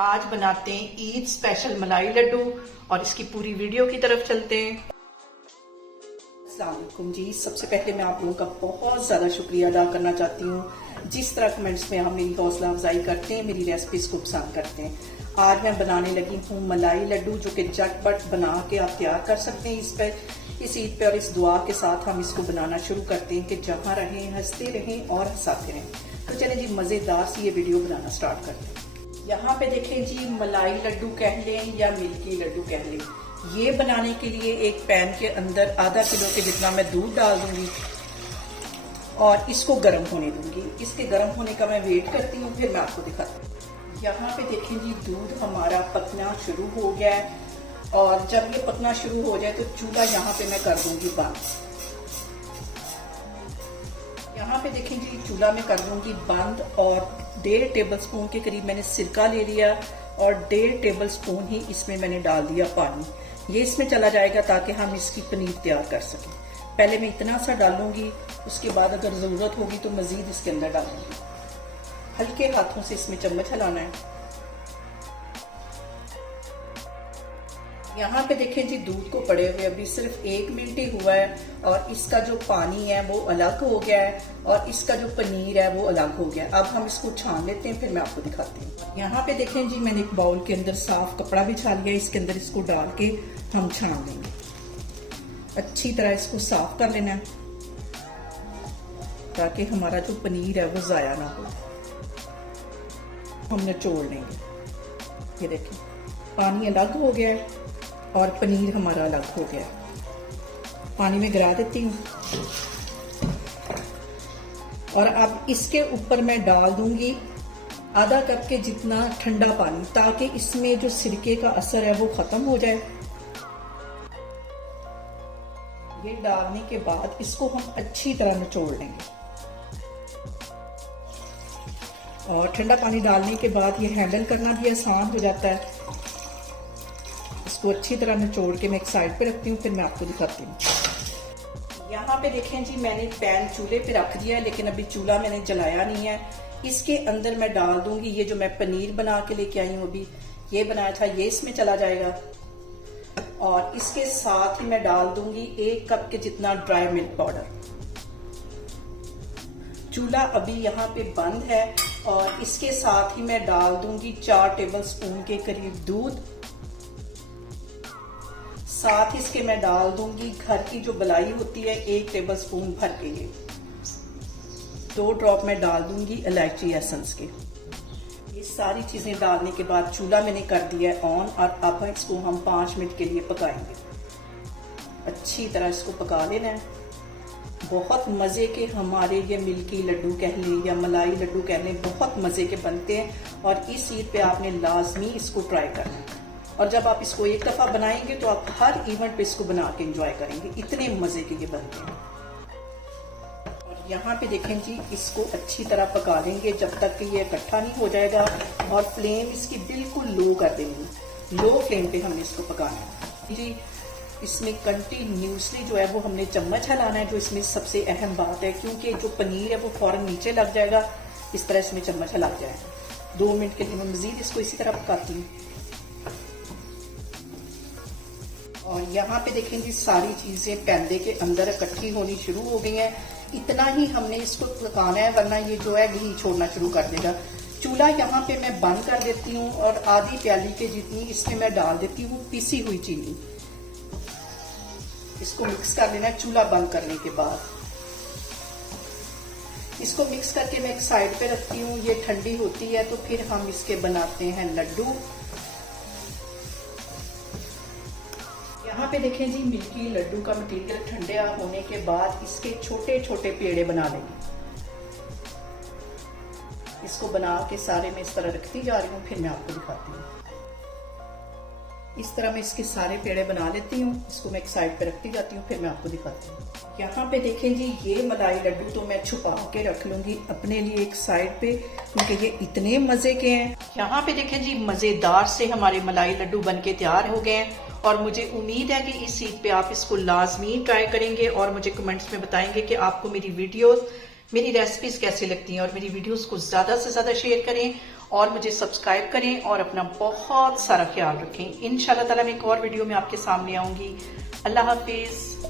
आज बनाते हैं ईद स्पेशल मलाई लड्डू और इसकी पूरी वीडियो की तरफ चलते हैं। अस्सलाम वालेकुम जी, सबसे पहले मैं आप लोगों का बहुत ज़्यादा शुक्रिया अदा करना चाहती हूँ। जिस तरह कमेंट्स में हम मेरी हौसला अफजाई करते हैं, मेरी रेसिपीज को पसंद करते हैं। आज मैं बनाने लगी हूँ मलाई लड्डू, जो कि झटपट बना के आप तैयार कर सकते हैं इस ईद पे। और इस दुआ के साथ हम इसको बनाना शुरू करते हैं कि जहाँ रहें हंसते रहें और हंसाते रहें। तो चलें जी, मज़ेदार सी ये वीडियो बनाना स्टार्ट करते हैं। यहाँ पे देखें जी, मलाई लड्डू कह लें या मिल्की लड्डू कह लें, ये बनाने के लिए एक पैन के अंदर आधा किलो के जितना मैं दूध डाल दूंगी और इसको गर्म होने दूंगी। इसके गर्म होने का मैं वेट करती हूँ, फिर मैं आपको दिखाती हूँ। यहाँ पे देखें जी, दूध हमारा पकना शुरू हो गया है और जब ये पकना शुरू हो जाए तो चूल्हा यहाँ पे मैं कर दूंगी बंद। यहाँ पे देखें जी, चूल्हा में कर दूंगी बंद और 1.5 टेबलस्पून के करीब मैंने सिरका ले लिया और 1.5 टेबलस्पून ही इसमें मैंने डाल दिया पानी। ये इसमें चला जाएगा ताकि हम इसकी पनीर तैयार कर सकें। पहले मैं इतना सा डालूंगी, उसके बाद अगर ज़रूरत होगी तो मज़ीद इसके अंदर डालूंगी। हल्के हाथों से इसमें चम्मच हिलाना है। यहाँ पे देखें जी, दूध को पड़े हुए अभी सिर्फ 1 मिनट ही हुआ है और इसका जो पानी है वो अलग हो गया है और इसका जो पनीर है वो अलग हो गया है। अब हम इसको छान लेते हैं, फिर मैं आपको दिखाती हूँ। यहाँ पे देखें जी, मैंने एक बाउल के अंदर साफ कपड़ा बिछा लिया, इसके अंदर इसको डाल के हम छान लेंगे। अच्छी तरह इसको साफ कर लेना है ताकि हमारा जो पनीर है वो ज़ाया ना हो। हम निचोड़ लेंगे। ये देखें, पानी अलग हो गया है और पनीर हमारा अलग हो गया। पानी में गिरा देती हूँ और अब इसके ऊपर मैं डाल दूंगी आधा कप के जितना ठंडा पानी, ताकि इसमें जो सिरके का असर है वो खत्म हो जाए। ये डालने के बाद इसको हम अच्छी तरह निचोड़ लेंगे और ठंडा पानी डालने के बाद ये हैंडल करना भी आसान हो जाता है। इसको अच्छी तरह निचोड़ के मैं एक साइड पे रखती हूँ, फिर मैं आपको दिखाती हूँ। यहाँ पे देखें जी, मैंने पैन चूल्हे पे रख दिया है, लेकिन अभी चूल्हा मैंने जलाया नहीं है। इसके अंदर मैं डाल दूंगी ये जो मैं पनीर बना के लेके आई हूँ, अभी ये बनाया था, ये इसमें चला जाएगा। और इसके साथ ही मैं डाल दूंगी 1 कप के जितना ड्राई मिल्क पाउडर। चूल्हा अभी यहाँ पे बंद है और इसके साथ ही मैं डाल दूंगी 4 टेबलस्पून के करीब दूध। साथ ही इसके मैं डाल दूंगी घर की जो मलाई होती है 1 टेबलस्पून भर के, ये 2 ड्रॉप मैं डाल दूंगी इलायची एसेंस के। ये सारी चीजें डालने के बाद चूल्हा मैंने कर दिया है ऑन और अब इसको हम 5 मिनट के लिए पकाएंगे। अच्छी तरह इसको पका लेना है। बहुत मजे के हमारे ये मिल्की लड्डू कह लें या मलाई लड्डू कह लें, बहुत मजे के बनते हैं और इस ईद पे आपने लाजमी इसको ट्राई करना है। और जब आप इसको एक दफा बनाएंगे तो आप हर इवेंट पे इसको बना के एंजॉय करेंगे, इतने मजे के ये बनते हैं। और यहाँ पे देखें जी, इसको अच्छी तरह पका लेंगे जब तक कि ये इकट्ठा नहीं हो जाएगा और फ्लेम इसकी बिल्कुल लो कर देंगे। लो फ्लेम पे हमने इसको पकाना है जी। इसमें कंटिन्यूसली जो है वो हमने चम्मच हिलाना है, जो इसमें सबसे अहम बात है, क्योंकि जो पनीर है वो फौरन नीचे लग जाएगा। इस तरह इसमें चम्मच हिला जाएगा। 2 मिनट के लिए मैं मजीद इसको इसी तरह पकाती हूँ। और यहाँ पे देखें जी, सारी चीजें पैंदे के अंदर इकट्ठी होनी शुरू हो गई हैं। इतना ही हमने इसको पकाना है, वरना ये जो है घी छोड़ना शुरू कर देगा। चूल्हा यहाँ पे मैं बंद कर देती हूँ और आधी प्याली के जितनी इसमें मैं डाल देती हूँ पिसी हुई चीनी। इसको मिक्स कर लेना है चूल्हा बंद करने के बाद। इसको मिक्स करके मैं एक साइड पे रखती हूँ। ये ठंडी होती है तो फिर हम इसके बनाते हैं लड्डू। यहाँ पे देखें जी, मिल्की लड्डू का मटेरियल ठंडा होने के बाद इसके छोटे छोटे पेड़े बना लेंगे। इसको बना के सारे मैं इस तरह रखती जा रही हूँ, फिर मैं आपको दिखाती हूँ। इस तरह मैं इसके सारे पेड़े बना लेती हूँ। इसको मैं एक साइड पे रखती जाती हूँ, फिर मैं आपको दिखाती हूँ। यहाँ पे देखें जी, ये मलाई लड्डू तो मैं छुपा के रख लूंगी अपने लिए एक साइड पे, क्योंकि ये इतने मजे के हैं। यहाँ पे देखें जी, मजेदार से हमारे मलाई लड्डू बनके तैयार हो गए हैं और मुझे उम्मीद है कि इस ईद पे आप इसको लाजमी ट्राई करेंगे और मुझे कमेंट्स में बताएंगे कि आपको मेरी वीडियोस, मेरी रेसिपीज कैसी लगती हैं। और मेरी वीडियोस को ज्यादा से ज्यादा शेयर करें और मुझे सब्सक्राइब करें और अपना बहुत सारा ख्याल रखें। इंशाल्लाह ताला मैं एक और वीडियो में आपके सामने आऊंगी। अल्लाह हाफिज।